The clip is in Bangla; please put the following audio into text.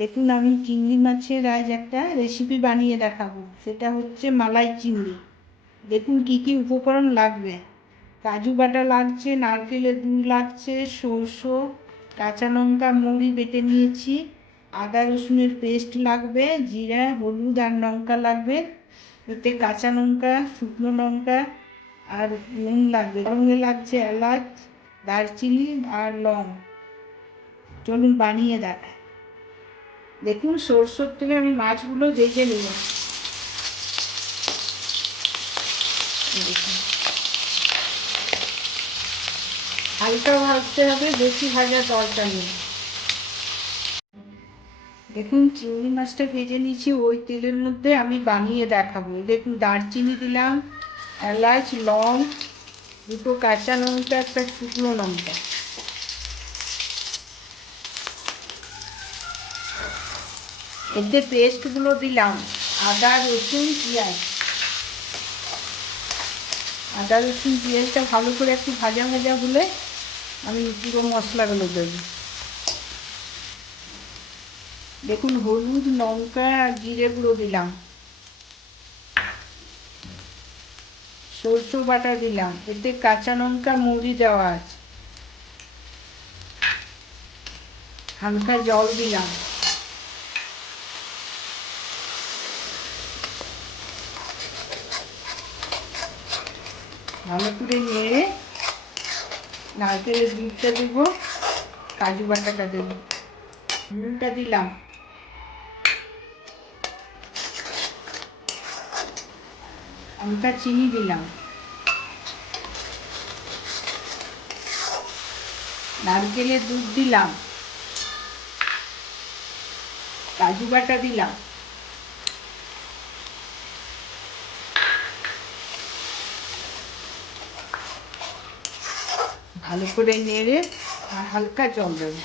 দেখুন, আমি চিংড়ি মাছের আজ একটা রেসিপি বানিয়ে দেখাবো। সেটা হচ্ছে মালাই চিংড়ি। দেখুন কী কী উপকরণ লাগবে। কাজু বাটা লাগছে, নারকেলের দুধ লাগছে, সরষে, কাঁচা লঙ্কা মৌরি বেটে নিয়েছি, আদা রসুনের পেস্ট লাগবে, জিরা হলুদ আর লঙ্কা লাগবে, এতে কাঁচা লঙ্কা শুকনো লঙ্কা আর নুন লাগবে। সঙ্গে লাগছে এলাচ, দারচিনি আর লং। চলুন বানিয়ে দেখায়। দেখুন, সরষের তেলে আমি মাছগুলো ভেজে নেব। দেখুন, হালকা ভাজতে হবে, বেশি ভাজা দরকার নেই। দেখুন, চিংড়ি মাছটা ভেজে নিয়েছি, ওই তেলের মধ্যে আমি বানিয়ে দেখাবো। দেখুন, দারচিনি দিলাম, এলাচ, লং, দুটো কাঁচা লঙ্কা, একটা শুকনো লঙ্কা। এতে পেস্টগুলো দিলাম, আদা রসুন পেঁয়াজ। আদা রসুন পেঁয়াজটা ভালো করে একটু ভাজা ভাজা হলে আমি পুরো মশলাগুলো দেবো। দেখুন, হলুদ লঙ্কা আর জিরে গুঁড়ো দিলাম, সরষে বাটা দিলাম, এতে কাঁচা লঙ্কা মৌরি দেওয়া আছে, হালকা জল দিলাম, ভালো করে নেড়ে নারকেলের দুধটা দেবো, কাজু বাটাটা দেবো, নুনটা দিলাম, হালকা চিনি দিলাম, নারকেলের দুধ দিলাম, কাজু বাটা দিলাম, ভালো করে নেড়ে আর হালকা জল দেবো।